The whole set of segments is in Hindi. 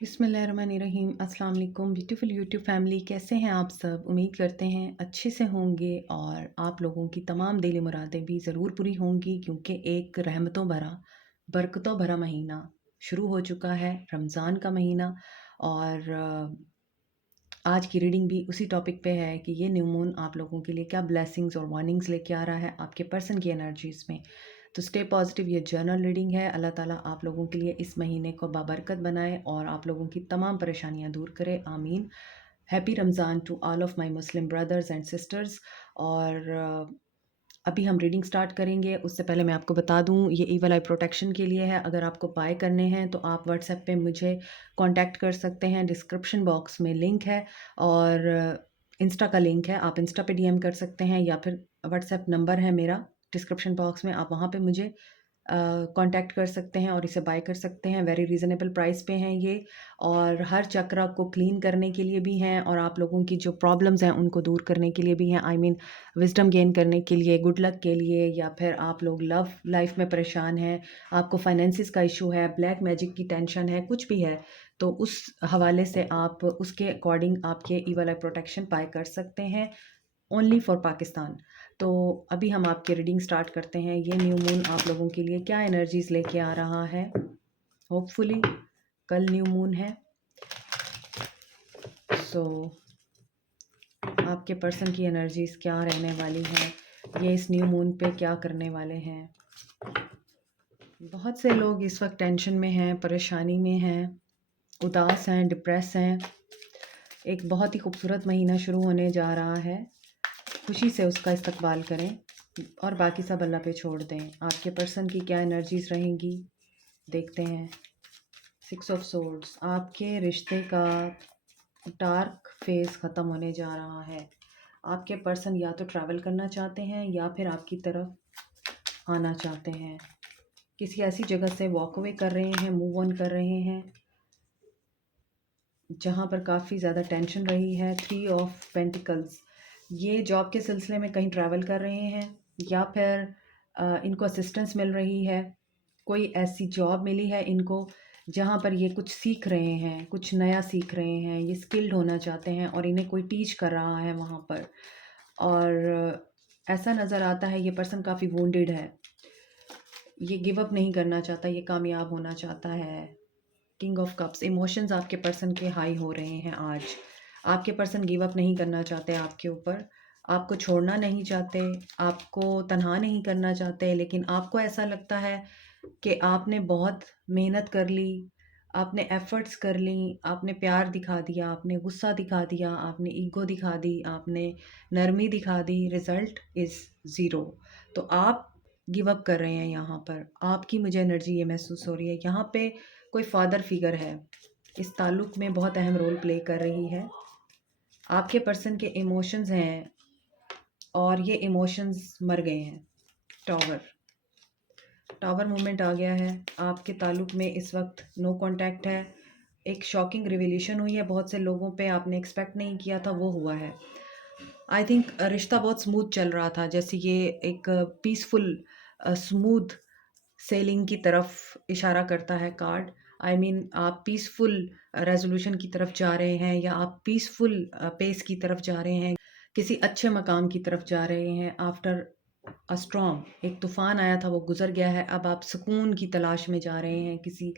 बिस्मिल्लाहिर्रहमानिर्रहीम। अस्सलाम वालेकुम ब्यूटीफुल यूट्यूब फैमिली, कैसे हैं आप सब? उम्मीद करते हैं अच्छे से होंगे और आप लोगों की तमाम दिली मुरादें भी ज़रूर पूरी होंगी, क्योंकि एक रहमतों भरा बरकतों भरा महीना शुरू हो चुका है, रमज़ान का महीना। और आज की रीडिंग भी उसी टॉपिक पे है कि ये न्यू मून आप लोगों के लिए क्या ब्लेसिंग्स और वार्निंग्स लेके आ रहा है आपके पर्सन की एनर्जीज़ में। तो स्टे पॉजिटिव, ये जर्नल रीडिंग है। अल्लाह ताला आप लोगों के लिए इस महीने को बाबरकत बनाए और आप लोगों की तमाम परेशानियां दूर करे, आमीन। Happy Ramzan to all of my Muslim brothers and sisters. और अभी हम रीडिंग स्टार्ट करेंगे। उससे पहले मैं आपको बता दूं, ये ईवल आई प्रोटेक्शन के लिए है। अगर आपको बाय करने हैं तो आप व्हाट्सएप पे मुझे कांटेक्ट कर सकते हैं। डिस्क्रिप्शन बॉक्स में लिंक है और इंस्टा का लिंक है, आप इंस्टा पे डीएम कर सकते हैं, या फिर व्हाट्सएप नंबर है मेरा डिस्क्रिप्शन बॉक्स में, आप वहाँ पे मुझे कांटेक्ट कर सकते हैं और इसे बाय कर सकते हैं। वेरी रीज़नेबल प्राइस पे हैं ये। और हर चक्र को क्लीन करने के लिए भी हैं और आप लोगों की जो प्रॉब्लम्स हैं उनको दूर करने के लिए भी हैं। आई मीन विजडम गेन करने के लिए, गुड लक के लिए, या फिर आप लोग लव लाइफ में परेशान हैं, आपको फाइनेंसिस का इशू है, ब्लैक मैजिक की टेंशन है, कुछ भी है, तो उस हवाले से आप उसके अकॉर्डिंग आपके ईवल आई प्रोटेक्शन बाय कर सकते हैं, ओनली फॉर पाकिस्तान। तो अभी हम आपकी रीडिंग स्टार्ट करते हैं। ये न्यू मून आप लोगों के लिए क्या एनर्जीज लेके आ रहा है। होपफुली कल न्यू मून है, सो आपके पर्सन की एनर्जीज क्या रहने वाली हैं, ये इस न्यू मून पे क्या करने वाले हैं। बहुत से लोग इस वक्त टेंशन में हैं, परेशानी में हैं, उदास हैं, डिप्रेस हैं। एक बहुत ही खूबसूरत महीना शुरू होने जा रहा है, खुशी से उसका इस्तकबाल करें और बाकी सब अल्लाह पे छोड़ दें। आपके पर्सन की क्या एनर्जीज रहेंगी, देखते हैं। 6 ऑफ सोर्ड्स, आपके रिश्ते का डार्क फेज ख़त्म होने जा रहा है। आपके पर्सन या तो ट्रैवल करना चाहते हैं या फिर आपकी तरफ आना चाहते हैं। किसी ऐसी जगह से वॉक अवे कर रहे हैं, मूव ऑन कर रहे हैं जहाँ पर काफ़ी ज़्यादा टेंशन रही है। 3 ऑफ पेंटिकल्स, ये जॉब के सिलसिले में कहीं ट्रैवल कर रहे हैं या फिर इनको असिस्टेंस मिल रही है। कोई ऐसी जॉब मिली है इनको जहाँ पर ये कुछ सीख रहे हैं, कुछ नया सीख रहे हैं, ये स्किल्ड होना चाहते हैं और इन्हें कोई टीच कर रहा है वहाँ पर। और ऐसा नज़र आता है ये पर्सन काफ़ी वुंडेड है, ये गिव अप नहीं करना चाहता, ये कामयाब होना चाहता है। किंग ऑफ कप्स, इमोशंस आपके पर्सन के हाई हो रहे हैं आज। आपके पर्सन गिव अप नहीं करना चाहते आपके ऊपर, आपको छोड़ना नहीं चाहते, आपको तन्हा नहीं करना चाहते, लेकिन आपको ऐसा लगता है कि आपने बहुत मेहनत कर ली, आपने एफ़र्ट्स कर ली, आपने प्यार दिखा दिया, आपने गुस्सा दिखा दिया, आपने ईगो दिखा दी, आपने नरमी दिखा दी, रिज़ल्ट इज़ ज़ीरो। तो आप गिव अप कर रहे हैं यहाँ पर। आपकी मुझे एनर्जी ये महसूस हो रही है। यहाँ पे कोई फादर फिगर है, इस ताल्लुक़ में बहुत अहम रोल प्ले कर रही है। आपके पर्सन के इमोशंस हैं और ये इमोशंस मर गए हैं। टॉवर, टावर मूवमेंट आ गया है। आपके ताल्लुक में इस वक्त नो कांटेक्ट है। एक शॉकिंग रिवलेशन हुई है बहुत से लोगों पे, आपने एक्सपेक्ट नहीं किया था, वो हुआ है। आई थिंक रिश्ता बहुत स्मूथ चल रहा था, जैसे ये एक पीसफुल स्मूथ सेलिंग की तरफ इशारा करता है कार्ड। आई मीन आप पीसफुल रेजोल्यूशन की तरफ जा रहे हैं या आप पीसफुल पेस की तरफ जा रहे हैं, किसी अच्छे मकाम की तरफ जा रहे हैं। आफ्टर स्टॉर्म, एक तूफ़ान आया था वो गुज़र गया है, अब आप सुकून की तलाश में जा रहे हैं, किसी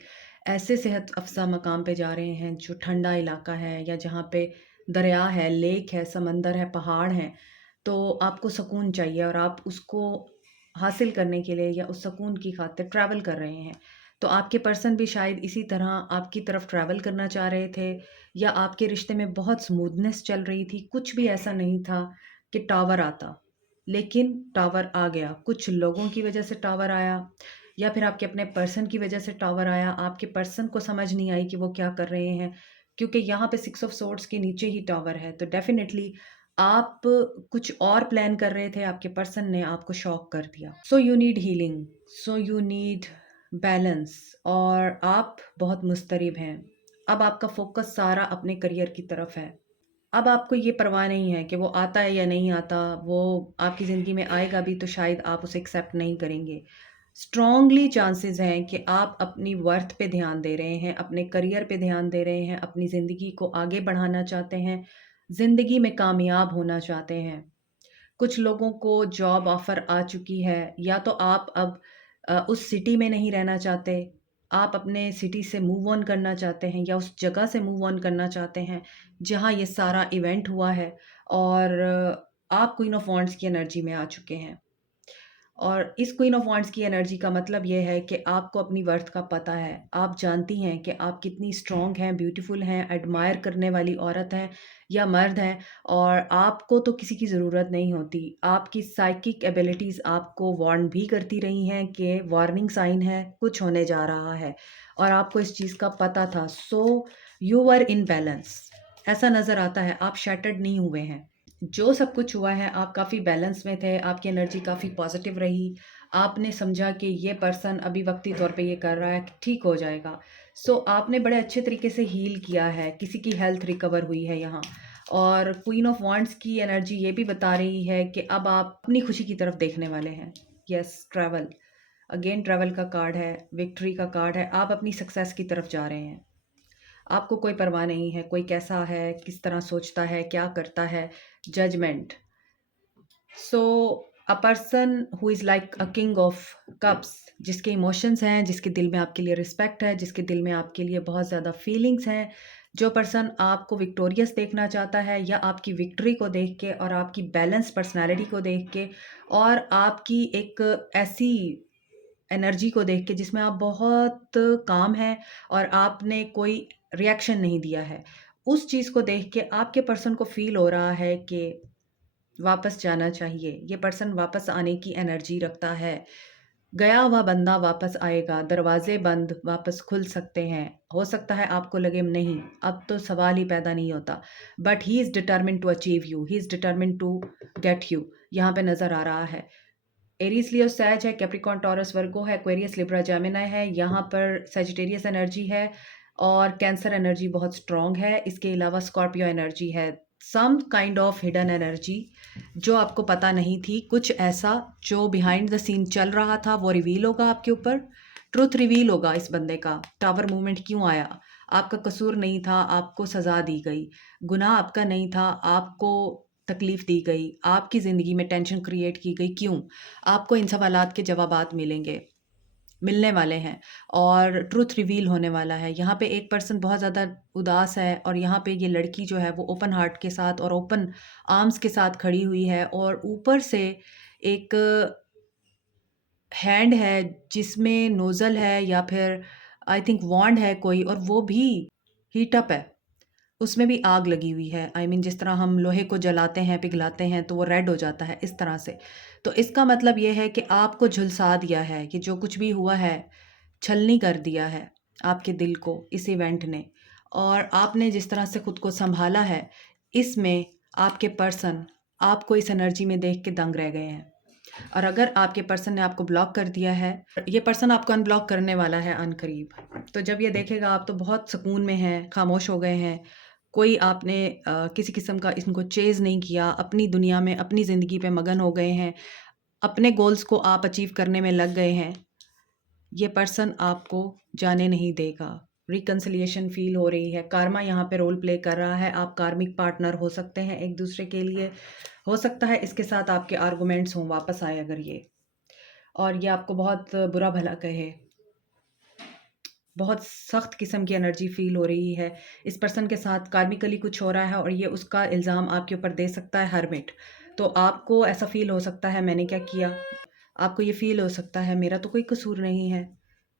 ऐसे सेहत अफ़ज़ा मकाम पे जा रहे हैं जो ठंडा इलाका है या जहाँ पे दरिया है, लेक है, समंदर है, पहाड़ हैं। तो आपको सुकून चाहिए और आप उसको हासिल करने के लिए या उस सुकून की खातिर ट्रैवल कर रहे हैं। तो आपके पर्सन भी शायद इसी तरह आपकी तरफ ट्रैवल करना चाह रहे थे, या आपके रिश्ते में बहुत स्मूथनेस चल रही थी। कुछ भी ऐसा नहीं था कि टावर आता, लेकिन टावर आ गया। कुछ लोगों की वजह से टावर आया या फिर आपके अपने पर्सन की वजह से टावर आया। आपके पर्सन को समझ नहीं आई कि वो क्या कर रहे हैं, क्योंकि यहाँ पे 6 ऑफ सोर्ड्स के नीचे ही टावर है। तो डेफिनेटली आप कुछ और प्लान कर रहे थे, आपके पर्सन ने आपको शॉक कर दिया। So you need healing, so you need balance, और आप बहुत मुस्तरिब हैं। अब आपका फोकस सारा अपने करियर की तरफ है। अब आपको ये परवाह नहीं है कि वो आता है या नहीं आता, वो आपकी ज़िंदगी में आएगा भी तो शायद आप उसे एक्सेप्ट नहीं करेंगे। स्ट्रॉन्गली चांसेस हैं कि आप अपनी वर्थ पे ध्यान दे रहे हैं, अपने करियर पे ध्यान दे रहे हैं, अपनी ज़िंदगी को आगे बढ़ाना चाहते हैं, ज़िंदगी में कामयाब होना चाहते हैं। कुछ लोगों को जॉब ऑफ़र आ चुकी है, या तो आप अब उस सिटी में नहीं रहना चाहते, आप अपने सिटी से मूव ऑन करना चाहते हैं, या उस जगह से मूव ऑन करना चाहते हैं जहाँ ये सारा इवेंट हुआ है, और आप क्वीन ऑफ वांड्स की एनर्जी में आ चुके हैं। और इस क्वीन ऑफ वांड्स की एनर्जी का मतलब ये है कि आपको अपनी वर्थ का पता है। आप जानती हैं कि आप कितनी स्ट्रॉन्ग हैं, ब्यूटीफुल हैं, एडमायर करने वाली औरत हैं या मर्द हैं, और आपको तो किसी की ज़रूरत नहीं होती। आपकी साइकिक एबिलिटीज़ आपको वार्न भी करती रही हैं कि वार्निंग साइन है, कुछ होने जा रहा है, और आपको इस चीज़ का पता था। So you were in balance. ऐसा नज़र आता है, आप शैटर्ड नहीं हुए हैं। जो सब कुछ हुआ है, आप काफ़ी बैलेंस में थे, आपकी एनर्जी काफ़ी पॉजिटिव रही। आपने समझा कि ये पर्सन अभी वक़्ती तौर पे ये कर रहा है, ठीक हो जाएगा। सो आपने बड़े अच्छे तरीके से हील किया है, किसी की हेल्थ रिकवर हुई है यहाँ। और क्वीन ऑफ वांड्स की एनर्जी ये भी बता रही है कि अब आप अपनी खुशी की तरफ देखने वाले हैं। Yes, travel. अगेन ट्रैवल का कार्ड है, विक्ट्री का कार्ड है, आप अपनी सक्सेस की तरफ जा रहे हैं। आपको कोई परवाह नहीं है, कोई कैसा है, किस तरह सोचता है, क्या करता है। Judgement. So a person who is like a king of cups, जिसके इमोशंस हैं, जिसके दिल में आपके लिए रिस्पेक्ट है, जिसके दिल में आपके लिए बहुत ज़्यादा फीलिंग्स हैं। जो पर्सन आपको विक्टोरियस देखना चाहता है, या आपकी विक्ट्री को देख के और आपकी बैलेंस पर्सनालिटी को देख के और आपकी एक ऐसी एनर्जी को देख के जिसमें आप बहुत काम हैं और आपने कोई रिएक्शन नहीं दिया है, उस चीज़ को देख के आपके पर्सन को फ़ील हो रहा है कि वापस जाना चाहिए। ये पर्सन वापस आने की एनर्जी रखता है। गया हुआ बंदा वापस आएगा, दरवाज़े बंद वापस खुल सकते हैं। हो सकता है आपको लगे नहीं, अब तो सवाल ही पैदा नहीं होता, but he is determined to achieve you, he is determined to get you, यहाँ पे नज़र आ रहा है। एरीज लियो सैज है, कैप्रिकॉर्न टॉरस वर्गो है, एक्वेरियस लिब्रा जेमिनी है, यहाँ पर सेजिटेरियस एनर्जी है, और कैंसर एनर्जी बहुत स्ट्रॉन्ग है। इसके अलावा स्कॉर्पियो एनर्जी है। Some kind of hidden energy जो आपको पता नहीं थी, कुछ ऐसा जो बिहाइंड द सीन चल रहा था, वो रिवील होगा आपके ऊपर। ट्रुथ रिवील होगा इस बंदे का। टावर मूवमेंट क्यों आया? आपका कसूर नहीं था, आपको सज़ा दी गई। गुनाह आपका नहीं था, आपको तकलीफ़ दी गई। आपकी ज़िंदगी में टेंशन क्रिएट की गई, क्यों? आपको इन सवालात के जवाबात मिलेंगे, मिलने वाले हैं, और ट्रुथ रिवील होने वाला है। यहाँ पे एक पर्सन बहुत ज़्यादा उदास है, और यहाँ पे ये लड़की जो है वो ओपन हार्ट के साथ और ओपन आर्म्स के साथ खड़ी हुई है, और ऊपर से एक हैंड है जिसमें नोज़ल है, या फिर आई थिंक वॉन्ड है कोई, और वो भी हीट अप है। उसमें भी आग लगी हुई है। आई मीन जिस तरह हम लोहे को जलाते हैं, पिघलाते हैं तो वो रेड हो जाता है, इस तरह से। तो इसका मतलब ये है कि आपको झुलसा दिया है, कि जो कुछ भी हुआ है, छलनी कर दिया है आपके दिल को इस इवेंट ने, और आपने जिस तरह से खुद को सँभाला है, इसमें आपके पर्सन आपको इस एनर्जी में देख के दंग रह गए हैं। और अगर आपके पर्सन ने आपको ब्लॉक कर दिया है, ये पर्सन आपको अनब्लॉक करने वाला है अनकरीब। तो जब ये देखेगा, आप तो बहुत सुकून में हैं, खामोश हो गए हैं। कोई आपने किसी किस्म का इनको चेज़ नहीं किया, अपनी दुनिया में, अपनी ज़िंदगी पे मगन हो गए हैं, अपने गोल्स को आप अचीव करने में लग गए हैं। ये पर्सन आपको जाने नहीं देगा। रिकंसिलिएशन फ़ील हो रही है। कार्मा यहाँ पे रोल प्ले कर रहा है। आप कार्मिक पार्टनर हो सकते हैं एक दूसरे के लिए। हो सकता है इसके साथ आपके आर्गुमेंट्स हों, वापस आए अगर ये, और ये आपको बहुत बुरा भला कहे। बहुत सख्त किस्म की एनर्जी फ़ील हो रही है। इस पर्सन के साथ कार्मिकली कुछ हो रहा है, और ये उसका इल्ज़ाम आपके ऊपर दे सकता है हर्मिट। तो आपको ऐसा फ़ील हो सकता है, मैंने क्या किया? आपको ये फ़ील हो सकता है, मेरा तो कोई कसूर नहीं है।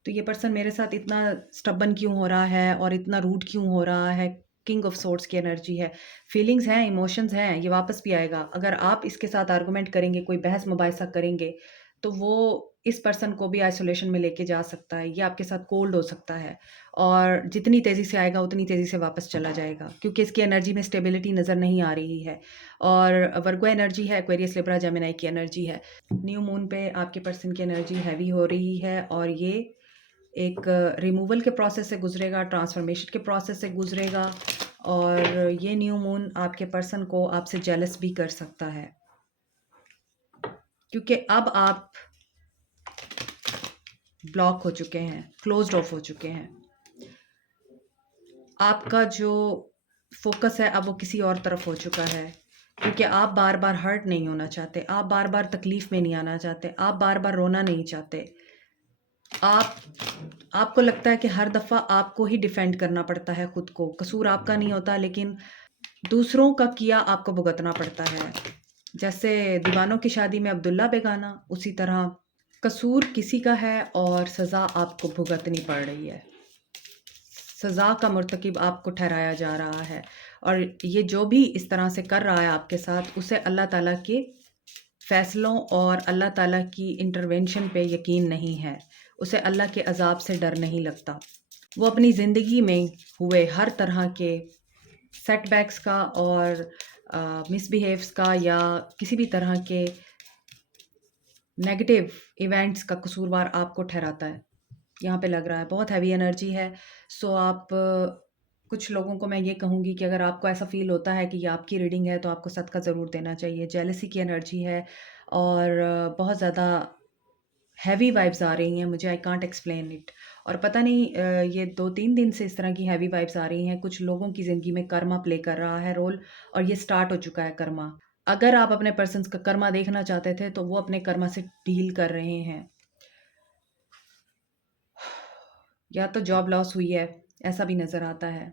तो ये पर्सन मेरे साथ इतना स्टबर्न क्यों हो रहा है और इतना रूड क्यों हो रहा है? किंग ऑफ सोर्ड्स की एनर्जी है। फीलिंग्स हैं, इमोशंस हैं, ये वापस भी आएगा। अगर आप इसके साथ आर्गुमेंट करेंगे, कोई बहस मुबाहिसा करेंगे, तो वो इस पर्सन को भी आइसोलेशन में लेके जा सकता है। ये आपके साथ कोल्ड हो सकता है, और जितनी तेज़ी से आएगा उतनी तेज़ी से वापस चला जाएगा, क्योंकि इसकी एनर्जी में स्टेबिलिटी नज़र नहीं आ रही है। और वर्गो एनर्जी है, एक्वेरियस लिब्रा जेमिनी की एनर्जी है। न्यू मून पे आपके पर्सन की एनर्जी हैवी हो रही है, और ये एक रिमूवल के प्रोसेस से गुजरेगा, ट्रांसफॉर्मेशन के प्रोसेस से गुजरेगा, और ये न्यू मून आपके पर्सन को आपसे जेलस भी कर सकता है, क्योंकि अब आप ब्लॉक हो चुके हैं, क्लोज्ड ऑफ हो चुके हैं। आपका जो फोकस है अब वो किसी और तरफ हो चुका है, क्योंकि आप बार बार हर्ट नहीं होना चाहते, आप बार बार तकलीफ में नहीं आना चाहते, आप बार बार रोना नहीं चाहते। आप आपको लगता है कि हर दफ़ा आपको ही डिफेंड करना पड़ता है खुद को, कसूर आपका नहीं होता लेकिन दूसरों का किया आपको भुगतना पड़ता है। जैसे दीवानों की शादी में अब्दुल्ला बेगाना, उसी तरह कसूर किसी का है और सज़ा आपको भुगतनी पड़ रही है। सज़ा का मुर्तकिब आपको ठहराया जा रहा है, और ये जो भी इस तरह से कर रहा है आपके साथ, उसे अल्लाह ताला के फ़ैसलों और अल्लाह ताला की इंटरवेंशन पे यकीन नहीं है। उसे अल्लाह के अज़ाब से डर नहीं लगता। वो अपनी ज़िंदगी में हुए हर तरह के सेटबैक्स का और मिसबिहेव्स का या किसी भी तरह के नेगेटिव इवेंट्स का कसूरवार आपको ठहराता है। यहाँ पे लग रहा है बहुत हैवी एनर्जी है। सो आप कुछ लोगों को मैं ये कहूँगी कि अगर आपको ऐसा फ़ील होता है कि ये आपकी रीडिंग है तो आपको सदका ज़रूर देना चाहिए। जेलसी की एनर्जी है और बहुत ज़्यादा हैवी वाइब्स आ रही हैं मुझे, आई कांट एक्सप्लेन इट। और पता नहीं ये 2-3 दिन से इस तरह की हैवी वाइब्स आ रही हैं। कुछ लोगों की ज़िंदगी में कर्मा प्ले कर रहा है रोल, और ये स्टार्ट हो चुका है कर्मा। अगर आप अपने पर्सन्स का कर्मा देखना चाहते थे तो वो अपने कर्मा से डील कर रहे हैं। या तो जॉब लॉस हुई है, ऐसा भी नज़र आता है।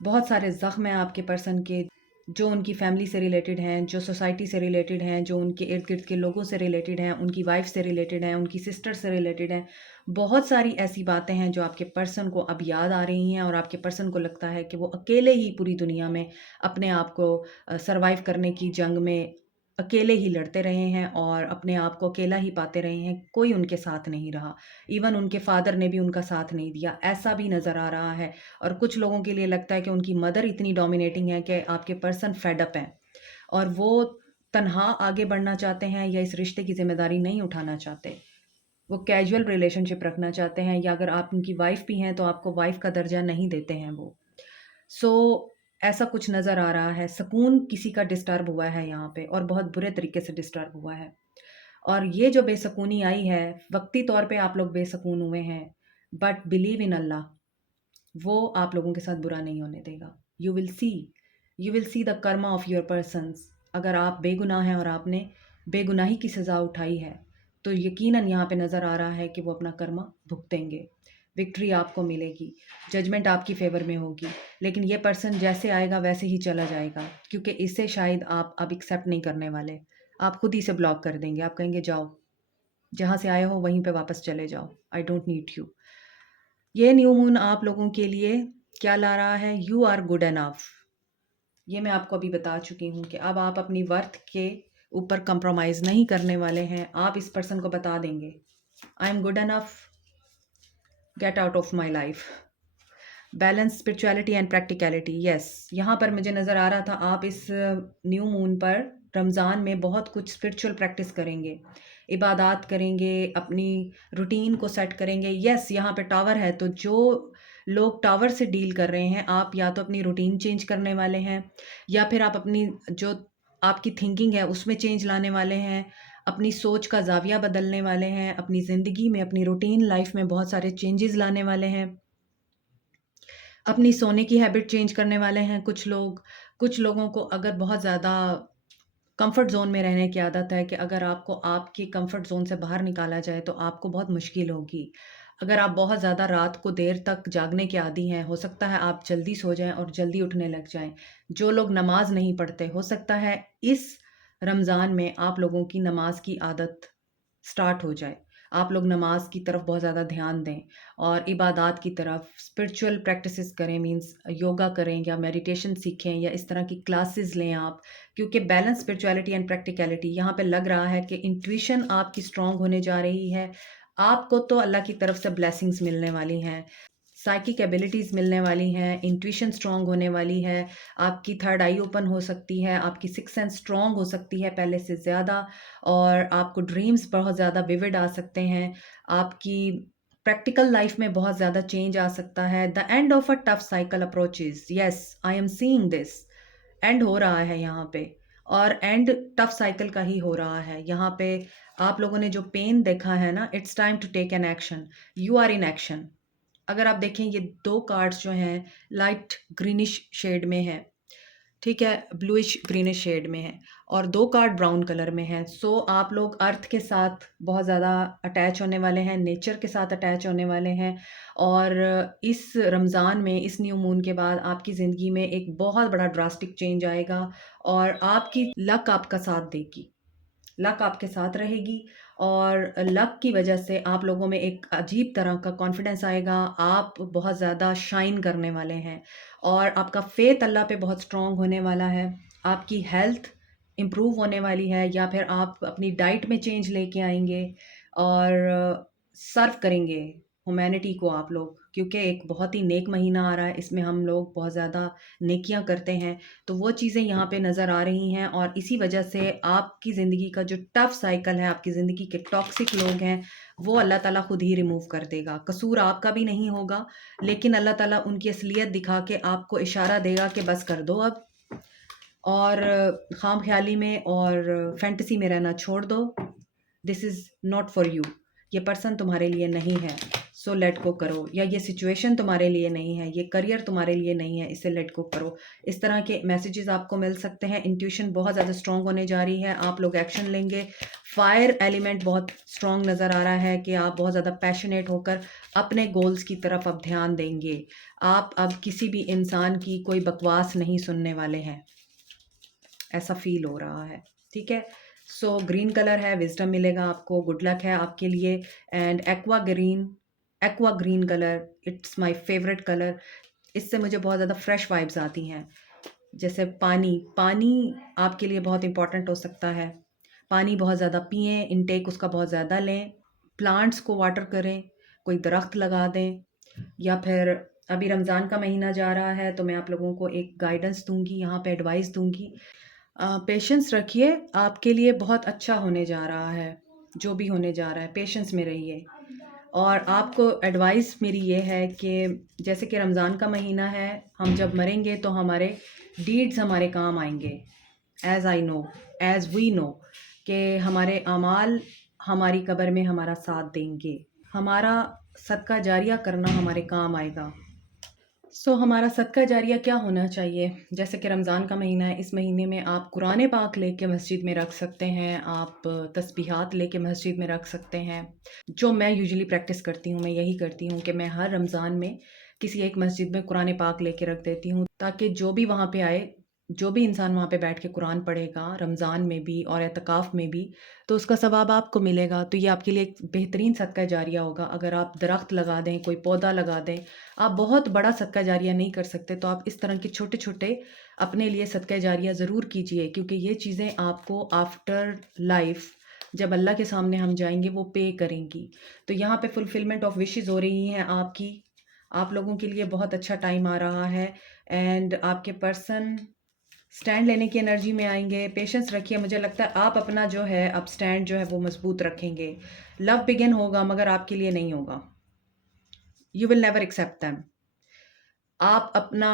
बहुत सारे ज़ख्म हैं आपके पर्सन के, जो उनकी फैमिली से रिलेटेड हैं, जो सोसाइटी से रिलेटेड हैं, जो उनके इर्द-गिर्द के लोगों से रिलेटेड हैं, उनकी वाइफ़ से रिलेटेड हैं, उनकी सिस्टर से रिलेटेड हैं। बहुत सारी ऐसी बातें हैं जो आपके पर्सन को अब याद आ रही हैं, और आपके पर्सन को लगता है कि वो अकेले ही पूरी दुनिया में अपने आप को सर्वाइव करने की जंग में अकेले ही लड़ते रहे हैं और अपने आप को अकेला ही पाते रहे हैं, कोई उनके साथ नहीं रहा। इवन उनके फादर ने भी उनका साथ नहीं दिया, ऐसा भी नज़र आ रहा है। और कुछ लोगों के लिए लगता है कि उनकी मदर इतनी डोमिनेटिंग है कि आपके पर्सन फेड अप हैं और वो तन्हा आगे बढ़ना चाहते हैं या इस रिश्ते की ज़िम्मेदारी नहीं उठाना चाहते। वो कैजुअल रिलेशनशिप रखना चाहते हैं, या अगर आप उनकी वाइफ़ भी हैं तो आपको वाइफ़ का दर्जा नहीं देते हैं वो। सो ऐसा कुछ नज़र आ रहा है। सुकून किसी का डिस्टर्ब हुआ है यहाँ पे, और बहुत बुरे तरीके से डिस्टर्ब हुआ है। और ये जो बेसुकूनी आई है, वक़्ती तौर पे आप लोग बेसुकून हुए हैं, बट बिलीव इन अल्लाह, वो आप लोगों के साथ बुरा नहीं होने देगा। You will see, you will see the Karma of your persons. अगर आप बेगुनाह हैं और आपने बेगुनाही की सज़ा उठाई है, तो यकीनन यहाँ पे नज़र आ रहा है कि वो अपना कर्मा भुगतेंगे। विक्ट्री आपको मिलेगी, जजमेंट आपकी फ़ेवर में होगी। लेकिन ये पर्सन जैसे आएगा वैसे ही चला जाएगा, क्योंकि इसे शायद आप अब एक्सेप्ट नहीं करने वाले। आप खुद ही से ब्लॉक कर देंगे, आप कहेंगे जाओ, जहाँ से आए हो वहीं पे वापस चले जाओ, आई डोंट नीड यू। ये न्यू मून आप लोगों के लिए क्या ला रहा है? You are good enough. ये मैं आपको अभी बता चुकी हूँ कि अब आप अपनी वर्थ के ऊपर कंप्रोमाइज़ नहीं करने वाले हैं। आप इस पर्सन को बता देंगे, I am good enough, get out of my life. Balance spirituality and practicality, yes. यहाँ पर मुझे नज़र आ रहा था आप इस न्यू मून पर रमज़ान में बहुत कुछ स्पिरिचुअल प्रैक्टिस करेंगे, इबादत करेंगे, अपनी रूटीन को सेट करेंगे। यस, यहाँ पे टावर है, तो जो लोग टावर से डील कर रहे हैं, आप या तो अपनी रूटीन चेंज करने वाले हैं, या फिर आप अपनी जो आपकी थिंकिंग है उसमें चेंज लाने वाले हैं, अपनी सोच का ज़ाविया बदलने वाले हैं, अपनी ज़िंदगी में, अपनी रूटीन लाइफ में बहुत सारे चेंजेस लाने वाले हैं, अपनी सोने की हैबिट चेंज करने वाले हैं कुछ लोग। कुछ लोगों को अगर बहुत ज़्यादा कंफर्ट ज़ोन में रहने की आदत है, कि अगर आपको आपकी कंफर्ट ज़ोन से बाहर निकाला जाए तो आपको बहुत मुश्किल होगी। अगर आप बहुत ज़्यादा रात को देर तक जागने के आदी हैं, हो सकता है आप जल्दी सो जाएँ और जल्दी उठने लग जाएँ। जो लोग नमाज़ नहीं पढ़ते, हो सकता है इस रमज़ान में आप लोगों की नमाज़ की आदत स्टार्ट हो जाए। आप लोग नमाज़ की तरफ बहुत ज़्यादा ध्यान दें और इबादत की तरफ, स्पिरिचुअल प्रैक्टिसेस करें, मीन्स योगा करें या मेडिटेशन सीखें या इस तरह की क्लासेस लें आप। क्योंकि बैलेंस स्पिरिचुअलिटी एंड प्रैक्टिकलिटी यहाँ पे लग रहा है कि इंट्यूशन आपकी स्ट्रॉन्ग होने जा रही है। आपको तो अल्लाह की तरफ से ब्लेसिंग्स मिलने वाली हैं, साइकिक एबिलिटीज़ मिलने वाली हैं, इंट्यूशन स्ट्रॉन्ग होने वाली है, आपकी थर्ड आई ओपन हो सकती है, आपकी सिक्स्थ सेंस स्ट्रॉन्ग हो सकती है पहले से ज़्यादा, और आपको ड्रीम्स बहुत ज़्यादा विविड आ सकते हैं। आपकी प्रैक्टिकल लाइफ में बहुत ज़्यादा चेंज आ सकता है। The end of a tough cycle approaches, yes, I am seeing this. And हो रहा है यहाँ पे, और एंड टफ साइकिल का ही हो रहा है यहाँ पे। आप लोगों ने जो पेन देखा है ना, it's time to take an action. You are in action. अगर आप देखें ये 2 कार्ड्स जो हैं लाइट ग्रीनिश शेड में हैं, ठीक है? ब्लूइश ग्रीनिश शेड में है और 2 कार्ड ब्राउन कलर में हैं। सो आप लोग अर्थ के साथ बहुत ज़्यादा अटैच होने वाले हैं, नेचर के साथ अटैच होने वाले हैं और इस रमज़ान में, इस न्यू मून के बाद आपकी ज़िंदगी में एक बहुत बड़ा ड्रास्टिक चेंज आएगा और आपकी लक आपका साथ देगी। लक आपके साथ रहेगी और लक की वजह से आप लोगों में एक अजीब तरह का कॉन्फिडेंस आएगा। आप बहुत ज़्यादा शाइन करने वाले हैं और आपका फ़ेथ अल्लाह पे बहुत स्ट्रॉन्ग होने वाला है। आपकी हेल्थ इम्प्रूव होने वाली है या फिर आप अपनी डाइट में चेंज लेके आएँगे और सर्व करेंगे ह्यूमैनिटी को आप लोग, क्योंकि एक बहुत ही नेक महीना आ रहा है, इसमें हम लोग बहुत ज़्यादा नेकियां करते हैं। तो वो चीज़ें यहाँ पे नज़र आ रही हैं और इसी वजह से आपकी ज़िंदगी का जो टफ साइकिल है, आपकी ज़िंदगी के टॉक्सिक लोग हैं, वो अल्लाह ताला खुद ही रिमूव कर देगा। कसूर आपका भी नहीं होगा, लेकिन अल्लाह ताला उनकी असलियत दिखा के आपको इशारा देगा कि बस कर दो अब और खाम ख्याली में और फैंटेसी में रहना छोड़ दो। This is not for you. ये पर्सन तुम्हारे लिए नहीं है, सो लेट गो करो। या ये सिचुएशन तुम्हारे लिए नहीं है, ये करियर तुम्हारे लिए नहीं है, इसे लेट गो करो। इस तरह के मैसेजेस आपको मिल सकते हैं। इंट्यूशन बहुत ज़्यादा स्ट्रॉन्ग होने जा रही है, आप लोग एक्शन लेंगे। फायर एलिमेंट बहुत स्ट्रॉन्ग नज़र आ रहा है कि आप बहुत ज़्यादा पैशनेट होकर अपने गोल्स की तरफ अब ध्यान देंगे। आप अब किसी भी इंसान की कोई बकवास नहीं सुनने वाले हैं, ऐसा फील हो रहा है, ठीक है? सो ग्रीन कलर है, विजडम मिलेगा आपको, गुड लक है आपके लिए। And aqua green colour, it's my favourite colour. इससे मुझे बहुत ज़्यादा फ्रेश वाइब्स आती हैं। जैसे पानी पानी आपके लिए बहुत इंपॉर्टेंट हो सकता है। पानी बहुत ज़्यादा पिएं, इनटेक उसका बहुत ज़्यादा लें। प्लांट्स को वाटर करें, कोई दरख्त लगा दें या फिर अभी रमज़ान का महीना जा रहा है तो मैं आप लोगों को एक गाइडेंस दूंगी, यहाँ पे एडवाइस दूंगी। पेशेंस रखिए, आपके लिए बहुत अच्छा होने जा रहा है। जो भी होने जा रहा है पेशेंस में रहिए। और आपको एडवाइस मेरी ये है कि जैसे कि रमज़ान का महीना है, हम जब मरेंगे तो हमारे डीड्स हमारे काम आएंगे। As I know, as we know कि हमारे अमाल हमारी कब्र में हमारा साथ देंगे। हमारा सदका जारिया करना हमारे काम आएगा। हमारा सदका जारिया क्या होना चाहिए? जैसे कि रमज़ान का महीना है, इस महीने में आप कुरान पाक लेके मस्जिद में रख सकते हैं, आप तस्बीहात लेके मस्जिद में रख सकते हैं। जो मैं यूजुअली प्रैक्टिस करती हूँ, मैं यही करती हूँ कि मैं हर रमज़ान में किसी एक मस्जिद में कुरान पाक लेके रख देती हूँ, ताकि जो भी वहाँ पे आए, जो भी इंसान वहाँ पे बैठ के कुरान पढ़ेगा रमज़ान में भी और एतकाफ़ में भी, तो उसका सवाब आपको मिलेगा। तो ये आपके लिए एक बेहतरीन सदका जारिया होगा। अगर आप दरख्त लगा दें, कोई पौधा लगा दें, आप बहुत बड़ा सदका जारिया नहीं कर सकते तो आप इस तरह के छोटे-छोटे अपने लिए सदका जारिया ज़रूर कीजिए, क्योंकि ये चीज़ें आपको आफ्टर लाइफ जब अल्लाह के सामने हम जाएँगे वो पे करेंगी। तो यहाँ पे फुलफिलमेंट ऑफ विशेज़ हो रही हैं आपकी। आप लोगों के लिए बहुत अच्छा टाइम आ रहा है एंड आपके पर्सन स्टैंड लेने की एनर्जी में आएँगे। पेशेंस रखिए, मुझे लगता है आप अपना जो है अब स्टैंड जो है वो मज़बूत रखेंगे। लव बिगिन होगा मगर आपके लिए नहीं होगा। You will never accept them. आप अपना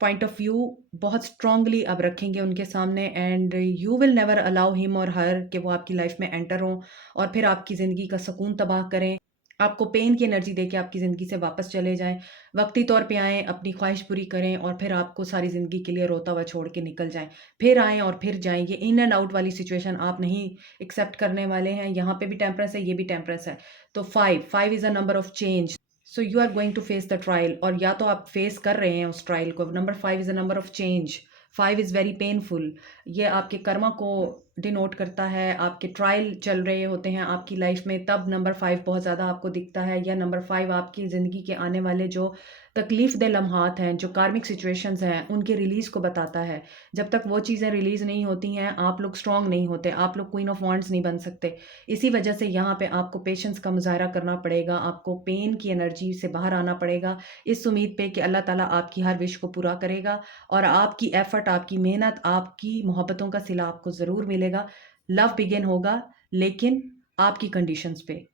पॉइंट ऑफ व्यू बहुत स्ट्रांगली अब रखेंगे उनके सामने and you will never allow him और हर कि वो आपकी लाइफ में एंटर हों और फिर आपकी ज़िंदगी का सुकून तबाह करें, आपको पेन की एनर्जी देके आपकी ज़िंदगी से वापस चले जाएं, वक्ती तौर पे आएँ, अपनी ख्वाहिश पूरी करें और फिर आपको सारी ज़िंदगी के लिए रोता हुआ छोड़ के निकल जाएं। फिर आएँ और फिर जाएँ। ये इन एंड आउट वाली सिचुएशन आप नहीं एक्सेप्ट करने वाले हैं। यहाँ पे भी टेम्परेंस है, ये भी टेम्परेंस है। तो 5 is a number of change. So you are going to face the trial और या तो आप फेस कर रहे हैं उस ट्रायल को। Number 5 is a number of change. 5 is very painful. ये आपके कर्मा को डिनोट करता है। आपके ट्रायल चल रहे होते हैं आपकी लाइफ में, तब नंबर 5 बहुत ज़्यादा आपको दिखता है। या नंबर 5 आपकी ज़िंदगी के आने वाले जो तकलीफ़ दे लम्हात हैं, जो कार्मिक सिचुएशंस हैं, उनके रिलीज़ को बताता है। जब तक वो चीज़ें रिलीज़ नहीं होती हैं, आप लोग स्ट्रॉन्ग नहीं होते, आप लोग क्वीन ऑफ वांड्स नहीं बन सकते। इसी वजह से यहाँ पे आपको पेशेंस का मुज़ाहरा करना पड़ेगा, आपको पेन की एनर्जी से बाहर आना पड़ेगा, इस उम्मीद पे कि अल्लाह ताला आपकी हर विश को पूरा करेगा और आपकी एफ़र्ट, आपकी मेहनत, आपकी मोहब्बतों का सिला आपको ज़रूर मिलेगा। लव बिगिन होगा, लेकिन आपकी कंडीशंस पे।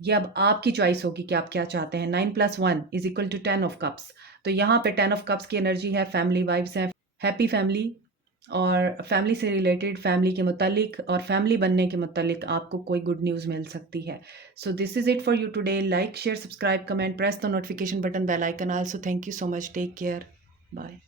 ये अब आपकी चॉइस होगी कि आप क्या चाहते हैं। 9 + 1 is equal to 10 of cups. तो यहाँ पे 10 ऑफ कप्स की एनर्जी है, फैमिली वाइब्स हैं, हैप्पी फैमिली, और फैमिली से रिलेटेड, फैमिली के मुतालिक और फैमिली बनने के मुतालिक आपको कोई गुड न्यूज़ मिल सकती है। So this is it for you today. Like, share, subscribe, comment, press the notification button, bell icon also. Thank you so much. Take care. Bye.